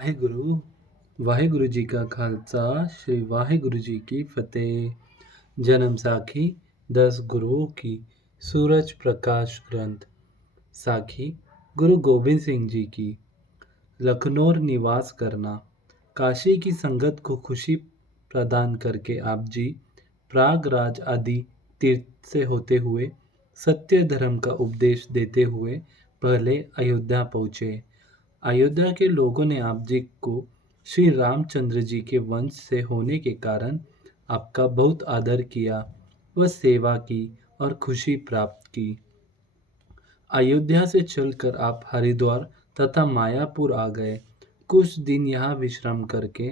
ਵਾਹਿਗੁਰੂ ਵਾਹਿਗੁਰੂ ਜੀ ਕਾ ਖਾਲਸਾ श्री वाहिगुरु जी की फतेह। जन्म साखी 10 गुरुओं की सूरज प्रकाश ग्रंथ। साखी गुरु गोविंद सिंह जी की। लखनौर निवास करना। काशी की संगत को खुशी प्रदान करके आप जी प्रयागराज आदि तीर्थ से होते हुए सत्य धर्म का उपदेश देते हुए पहले अयोध्या पहुँचे। अयोध्या के लोगों ने आप जी को श्री रामचंद्र जी के वंश से होने के कारण आपका बहुत आदर किया व सेवा की और खुशी प्राप्त की। अयोध्या से चलकर आप हरिद्वार तथा मायापुर आ गए। कुछ दिन यहाँ विश्राम करके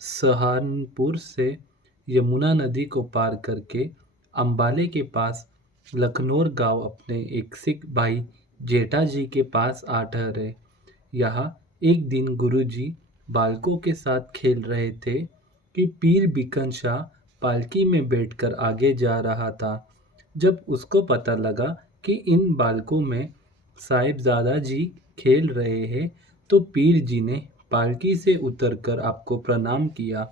सहारनपुर से यमुना नदी को पार करके अंबाले के पास लखनौर गांव अपने एक सिख भाई जेठा जी के पास आ ठहरे। यहाँ एक दिन गुरुजी बालकों के साथ खेल रहे थे कि पीर बिकन शाह पालकी में बैठकर आगे जा रहा था। जब उसको पता लगा कि इन बालकों में साहिबजादा जी खेल रहे हैं तो पीर जी ने पालकी से उतरकर आपको प्रणाम किया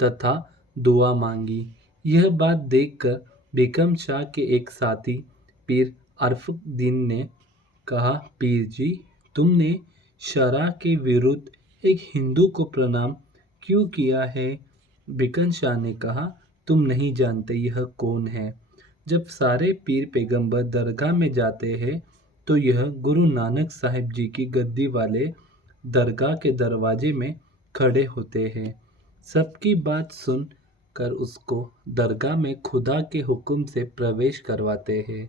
तथा दुआ मांगी। यह बात देखकर बेगम शाह के एक साथी पीर अरफुद्दीन ने कहा, पीर जी, तुमने शरअ के विरुद्ध एक हिंदू को प्रणाम क्यों किया है? बेगम शाह ने कहा, तुम नहीं जानते यह कौन है। जब सारे पीर पैगंबर दरगाह में जाते हैं तो यह गुरु नानक साहिब जी की गद्दी वाले दरगाह के दरवाजे में खड़े होते हैं। सबकी बात सुन कर उसको दरगाह में खुदा के हुक्म से प्रवेश करवाते हैं।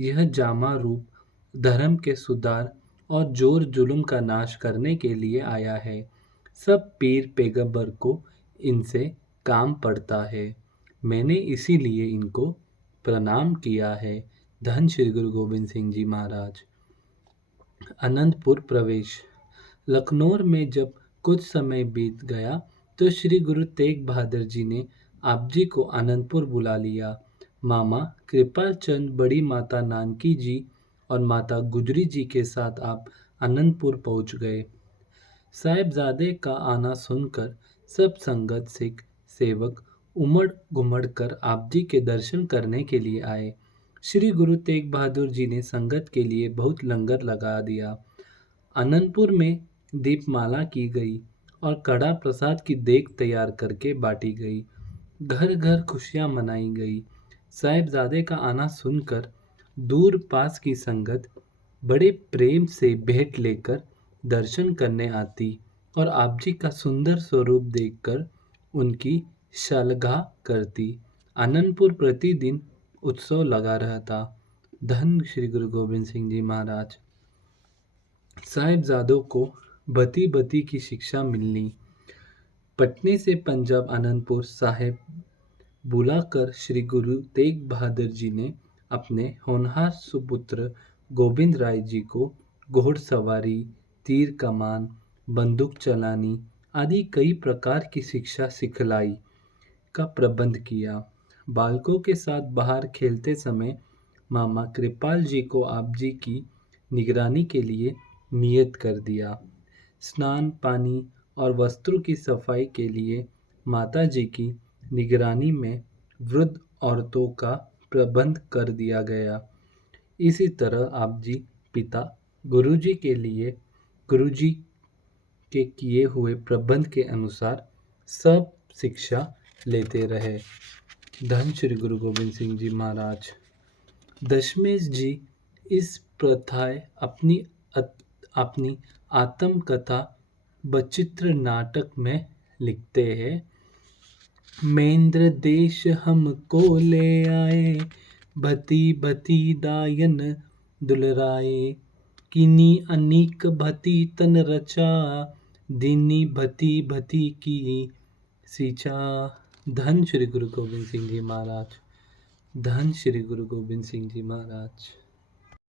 यह जामा रूप धर्म के सुधार और जोर जुल्म का नाश करने के लिए आया है। सब पीर पैगंबर को इनसे काम पड़ता है। मैंने इसीलिए इनको प्रणाम किया है। धन श्री गुरु गोविंद सिंह जी महाराज। अनंतपुर प्रवेश। लखनऊ में जब कुछ समय बीत गया तो श्री गुरु तेग बहादुर जी ने आप जी को अनंतपुर बुला लिया। मामा कृपाल चंद, बड़ी माता नानकी जी और माता गुजरी जी के साथ आप अनंतपुर पहुंच गए। साहिबजादे का आना सुनकर सब संगत सिख सेवक उमड़ घुमड़ कर आप जी के दर्शन करने के लिए आए। श्री गुरु तेग बहादुर जी ने संगत के लिए बहुत लंगर लगा दिया। अनंतपुर में दीपमाला की गई और कड़ा प्रसाद की देग तैयार करके बांटी गई। घर घर खुशियां मनाई गई। साहिबजादे का आना सुनकर दूर पास की संगत बड़े प्रेम से भेंट लेकर दर्शन करने आती और आप जी का सुंदर स्वरूप देखकर उनकी शलाघा करती। आनंदपुर प्रतिदिन उत्सव लगा रहता। धन श्री गुरु गोविंद सिंह जी महाराज। साहिबजादों को बती बती की शिक्षा मिलनी। पटने से पंजाब आनंदपुर साहिब बुलाकर श्री गुरु तेग बहादुर जी ने अपने होनहार सुपुत्र गोविंद राय जी को घोड़सवारी, तीर कमान, बंदूक चलानी आदि कई प्रकार की शिक्षा सिखलाई का प्रबंध किया। बालकों के साथ बाहर खेलते समय मामा कृपाल जी को आप जी की निगरानी के लिए नियत कर दिया। स्नान पानी और वस्त्रों की सफाई के लिए माता जी की निगरानी में वृद्ध औरतों का प्रबंध कर दिया गया। इसी तरह आप जी पिता गुरुजी के लिए गुरुजी के किए हुए प्रबंध के अनुसार सब शिक्षा लेते रहे। धन श्री गुरु गोविंद सिंह जी महाराज। दशमेश जी इस प्रथाएं अपनी आत्मकथा बचित्र नाटक में लिखते हैं। महेंद्र देश हमको ले आए, भती भती दायन दुलराए, किनी अनीक भती तन रचा, दीनी भती भती की सींचा। धन श्री गुरु गोविंद सिंह जी महाराज। धन श्री गुरु गोविंद सिंह जी महाराज।